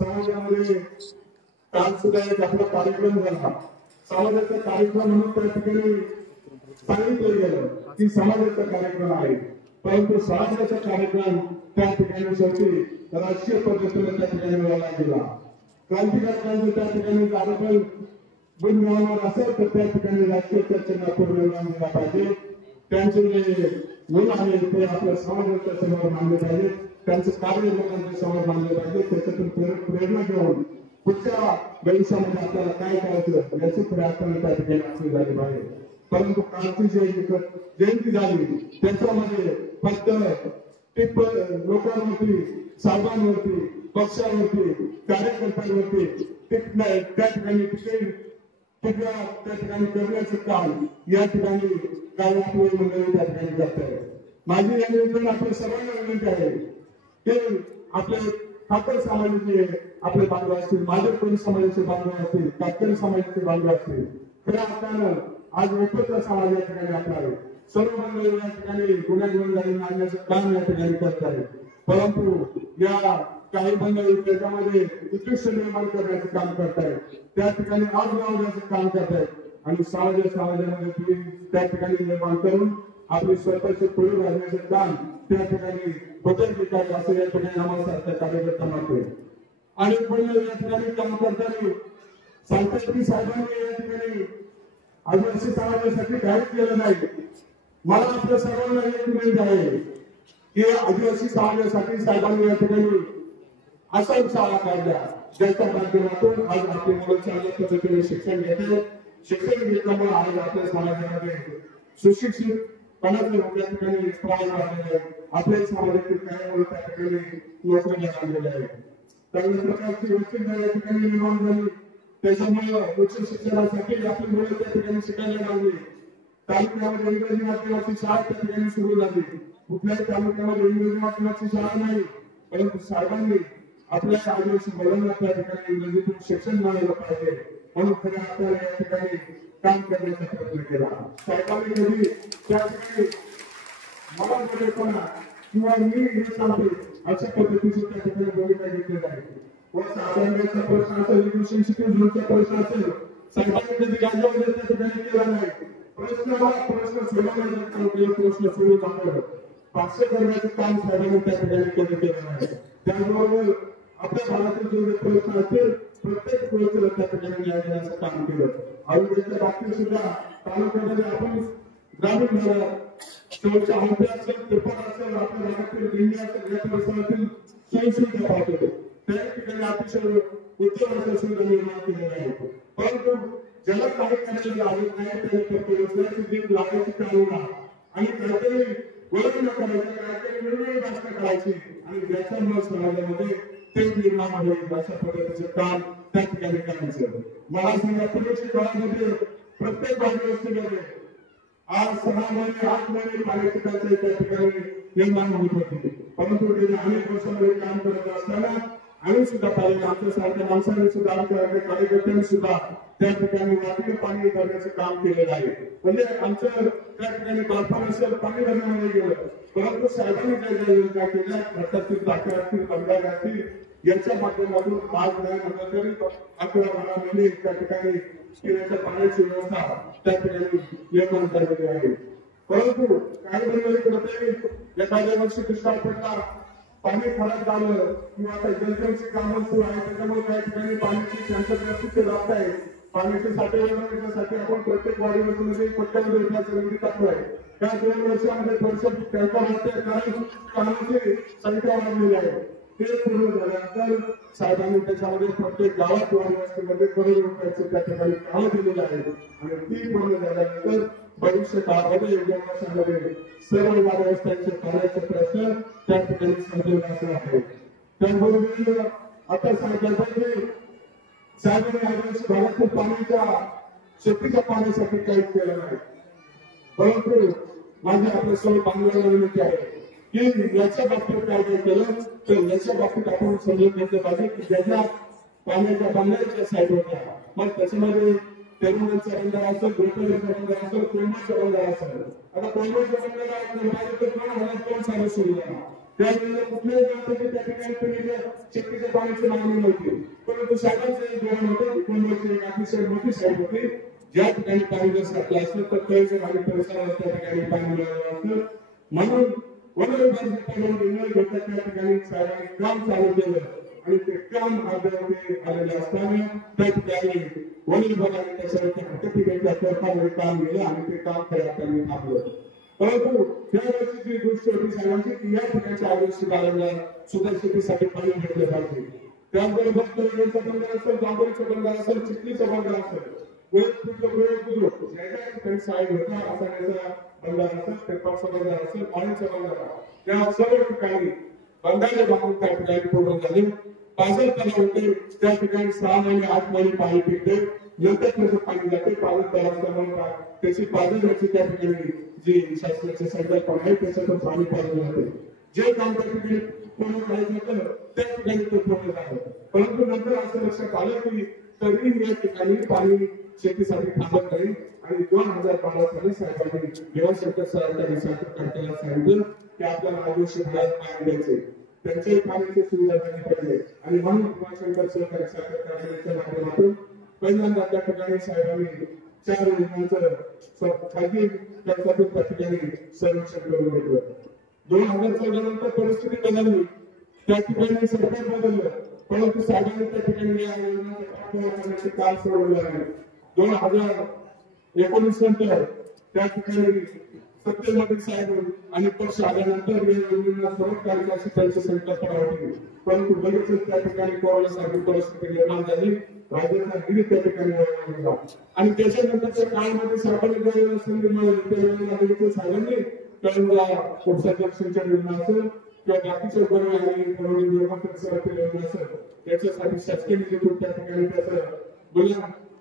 समाजामध्ये काल सुद्धा एक आपला कार्यक्रम झाला. समाजाचा कार्यक्रम म्हणून त्या ठिकाणी सांगितलं गेलं की समाजाचा कार्यक्रम आहे, परंतु समाजाचा कार्यक्रम त्या ठिकाणी शेवटी राजकीय पद्धतीने त्या ठिकाणी मिळाला गेला. क्रांतिकारकांचं त्या ठिकाणी कार्यक्रम बुंदगाववर असेल तर त्या ठिकाणी राजकीय चर्चेला पूर्ण दिला पाहिजे. त्यांचे जे मूल आहे ते आपल्या समाजाच्या समोर मानले पाहिजे, त्यांचं कार्य लोकांच्या समोर मानले पाहिजे. त्याच्यातून प्रेरणा घेऊन पुढच्या भविष्यामध्ये आपल्याला काय करायचं याची प्रार्थना त्या ठिकाणी आपली झाली पाहिजे. परंतु कालची जयंती झाली त्याच्यामध्ये फक्त लोकांवरती, साहेबांवरती, पक्षावरती, कार्यकर्त्यांवरती त्या ठिकाणी त्या ठिकाणी करण्याचं काम या ठिकाणी काही आपली मंडळी त्या ठिकाणी करत आहे. माझी या निवेदन आपल्या सर्वांना विनंती आहे की आपले ठाकर समाजाचे आपले बांधव असतील, माधवकोळी समाजाचे बांधव असतील, कातकरी समाजाचे बांधव असतील, खऱ्या अर्थानं आज एकत्र समाज या ठिकाणी आपला आहे. सर्व मंडळी या ठिकाणी गुन्हेगारी आणण्याचं काम या ठिकाणी करत आहे. परंतु या काही मंडळी त्याच्यामध्ये उत्कृष्ट निर्माण करण्याचं काम करतायत, त्या ठिकाणी आग लावण्याचं काम करतायत आणि समाजामध्ये तुम्ही त्या ठिकाणी निर्माण करून आपली स्वतःचे पुढे राहण्याचं काम त्या ठिकाणी बदल घेतात असं या ठिकाणी आम्हाला सारख्या कार्यकर्त्यांना वाटतंय. आणि मंडळी या ठिकाणी काम करताना सांगतात की साहेबांनी या ठिकाणी आदिवासी समाजासाठी काहीच केलं नाही. मला आपल्या सर्वांना एक विनंती आहे की आदिवासी समाजासाठी साहेबांनी या ठिकाणी असा शाळा काढल्या ज्याच्या माध्यमातून आज आपली मुलं चांगल्या पद्धतीने शिक्षण घेतात. शिक्षण घेतल्यामुळे आज आपल्या समाजामध्ये सुशिक्षितपणाचे त्या ठिकाणी प्रमाण वाढलेले आहे. आपल्या समाजातील काही मुलं त्या ठिकाणी नोकरीला लागलेले आहेत. चांगल्या प्रकारची व्यवस्था या ठिकाणी निर्माण झाली. त्याच्यामुळे उच्च शिक्षणासाठी आपली मुलं त्या ठिकाणी शिकायला लागली. तालुक्यामध्ये इंग्रजी माध्यमाची शाळा त्या ठिकाणी सुरू झाली. कुठल्याही तालुक्यामध्ये इंग्रजी माध्यमाची शाळा नाही, परंतु साहेबांनी आपल्या आदिवासी मुलांना त्या ठिकाणी इंग्रजीतून शिक्षण मिळालं पाहिजे म्हणून खऱ्या अर्थाने या ठिकाणी काम करण्याचा प्रयत्न केला. साहेबांनी कधी त्या ठिकाणी मला बरेपणा किंवा मी हे सांगतो अशा पद्धतीची त्या ठिकाणी भूमिका घेतली आहे. व साधारणचा प्रश्न असेल, इलेक्ट्रिसिटी झोनचा प्रश्न असेल, साहेबांनी कधी गाजवलं त्या ठिकाणी केला नाही. प्रश्न सोडवण्याचं काम केलं, प्रश्न सोडून दाखवलं. पाचशे करण्याचं काम साहेबांनी त्या ठिकाणी कधी केलं नाही. त्याचबरोबर आपल्या भागातील जेवढे प्रश्न असतील प्रत्येक प्रश्नाला त्या ठिकाणी न्याय देण्याचं काम केलं. आरोग्याच्या बाबतीत सुद्धा तालुक्यामध्ये आपण ग्रामीण भागात शेवटच्या हंपे असेल, त्रिपाड असेल, आपल्या भागातील दिंडी असेल, या परिसरातील सोयीसुविधा पाहतो. त्या ठिकाणी अतिशय उत्तम अशा सुविधा निर्माण केलेल्या आहेत. परंतु ज्याला काही करायचं लागत नाही त्याने कर्तव्य असल्याची जी लागायची कामना आणि काहीतरी वळण न करायचं, काहीतरी निर्णय जास्त करायची आणि ज्याच्यामुळे समाजामध्ये ते निर्माण होईल अशा पद्धतीचं काम त्या ठिकाणी करायचं. मला सांगा पूर्वीच्या काळामध्ये प्रत्येक भागवस्तीमध्ये आज 6 महिने 8 महिने पाण्याची टंचाई त्या ठिकाणी निर्माण होत होती. परंतु गेल्या अनेक वर्षांमध्ये काम करत असताना आम्ही सुद्धा पाहिजे, आमच्यासारख्या माणसांनी सुद्धा, आमच्या कार्यकर्त्यांनी सुद्धा त्या ठिकाणी वाटणी पाणी करण्याचं काम केलेलं आहे. म्हणजे आमचं त्या ठिकाणी बालपण असेल पाणी भरण्यामध्ये गेलं, परंतु साहेबांनी ज्या योजना केल्या भारतातील टाक्या असतील, बंधारे असतील, याच्या माध्यमातून आज नाही म्हटलं तरी 11-12 महिने त्या ठिकाणी पिण्याच्या पाण्याची व्यवस्था त्या ठिकाणी निर्माण झालेली आहे. परंतु काही मंडळी एखाद्या वर्षी दुष्काळ पडला, पाणी खराब झालं किंवा आता जलसंची कामं सुरू आहे, त्याच्यामुळे काही ठिकाणी पाण्याची टंचाई राहत आहे. पाण्याचे साठे वाढवण्यासाठी आपण प्रत्येक वाडीमध्ये पट्ट्यामध्ये रुपयाचा निधी टाकतोय. त्या 2 वर्षामध्ये थोडंसं टँकर कारण पाण्याची संख्या वाढलेली आहे. ते पूर्ण झाल्यानंतर साहेबांनी त्याच्यामध्ये प्रत्येक गावात वाडीवस्तीमध्ये करोड रुपयाचे त्या ठिकाणी कामं दिलेली आहेत आणि ती पूर्ण झाल्यानंतर भविष्य काळामध्ये 1 वर्षामध्ये सर्व वाडीवस्त्यांचे पाण्याचे प्रश्न त्या ठिकाणी संपलेले असणार आहे. त्याचबरोबर आता सांगितलं की साहेबांनी आदिवासी भागातील पाण्याच्या शेतीच्या पाण्यासाठी काहीच केलं नाही. परंतु माझी आपल्या सर्व बांधवांना विनंती आहे की याच्या बाबतीत काय केलं तर याच्या बाबतीत आपण समजून घेतलं पाहिजे की ज्याच्या पाण्याच्या बंधाऱ्याच्या साईड होत्या, मग त्याच्यामध्ये तेरुणांचा बंधारा असेल, गोटरीचा बंधारा असेल, कोंबडीचा बंधारा असेल. आता कोंबडीचा बंधारा कोण सारे सुविधा त्यावेळेला कुठल्याही गावासाठी त्या ठिकाणी पिण्याच्या शेतीच्या पाण्याची मागणी नव्हती, परंतु साहेबांचं एक धोरण होतं. कोंडवरची एक अतिशय मोठी साहेब होती, ज्या ठिकाणी पाणी जर साठलं असलं तर त्याचं आणि परिसरात त्या ठिकाणी पाणी मिळालं असतं. म्हणून वन विभागाकडून निर्णय घेतला, त्या ठिकाणी साहेबांनी काम चालू केलं आणि ते काम अद्यावधी आलेले असताना त्या ठिकाणी वन विभागाने त्याच्यावरती हरकती घेतल्या, सरकारने काम केलं आणि ते काम खऱ्या अर्थाने थांबलं. परंतु त्या वर्षीची गोष्ट होती साहेबांची की या ठिकाणच्या आदिवासी भागाला सुद्धा शेतीसाठी पाणी भेटलं पाहिजे. त्याचबरोबर भक्तगडाचा बंधारा असेल, जांभळीचा बंधारा असेल, चिखलीचा बंधारा असेल, ज्या ठिकाणी साहेब होता असा बंधारा असेल, तेपाचा बंधारा असेल, पाण्याचा बंधारा, त्या सर्व ठिकाणी बंधारे बांधून त्या ठिकाणी पूर्ण झाले. पाझर तलाव होते, त्या ठिकाणी 6 महिने 8 महिने पाणी पिकते, नंतर त्याचं पाणी जाते. पाझर तलावाचा त्याची पाझरची त्या ठिकाणी जी शासनाची संकल्पना आहे त्याच्यातून पाणी पाजलं जाते. जे काम त्या ठिकाणी पूर्ण करायचं होतं त्या ठिकाणी ते पूर्ण झालं. परंतु नंतर असं लक्षात आलं की तरीही या ठिकाणी पाणी शेतीसाठी थांबत नाही आणि 2012 साली साहेबांनी देवाशंकर सरांच्या सरकारला सांगितलं की आपल्याला आदिवासी भागात पाणी द्यायचे, त्यांच्याही पाण्याची सुविधा झाली पाहिजे. आणि म्हणून देवाशंकर सहकारी साखर कारखान्याच्या माध्यमातून पहिल्यांदा त्या ठिकाणी साहेबांनी 4 योजनांचं खाजगी खर्चातून त्या ठिकाणी सर्वेक्षण करून घेतलं. 2014 नंतर परिस्थिती बदलली, त्या ठिकाणी सरकार बदललं, परंतु साहेबांनी त्या ठिकाणी या योजनांचा करण्याचे काम सोडवलं आहे. 2019 नंतर त्या ठिकाणी सत्तेमध्ये साहेब आणि पक्ष आल्यानंतर या योजनेला सुरुवात करायची अशी त्यांची संकल्पना होती. परंतु लगेचच त्या ठिकाणी कोरोना सारखी परिस्थिती निर्माण झाली, राज्याचा निधी त्या ठिकाणी वळवला आणि त्याच्यानंतरच्या काळामध्ये साहेबांनी ज्या संधी मिळाली त्यावेळेला लगेच साहेबांनी त्यांना पुढच्या सिंचन योजना असेल किंवा बाकीच्या बरोबर आणि योजना असेल त्याच्यासाठी शासकीय निधीतून त्या ठिकाणी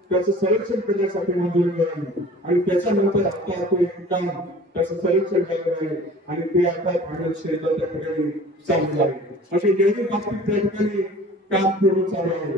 त्याचं संरक्षण करण्यासाठी मंजुरी मिळाली आणि त्याच्यानंतर आता तो एक काम त्याचं संरक्षण केलं आहे आणि ते आता फायनान्शियल त्या ठिकाणी चालू आहे. अशी जैविक बाबतीत त्या ठिकाणी काम पूर्ण चालू आहे.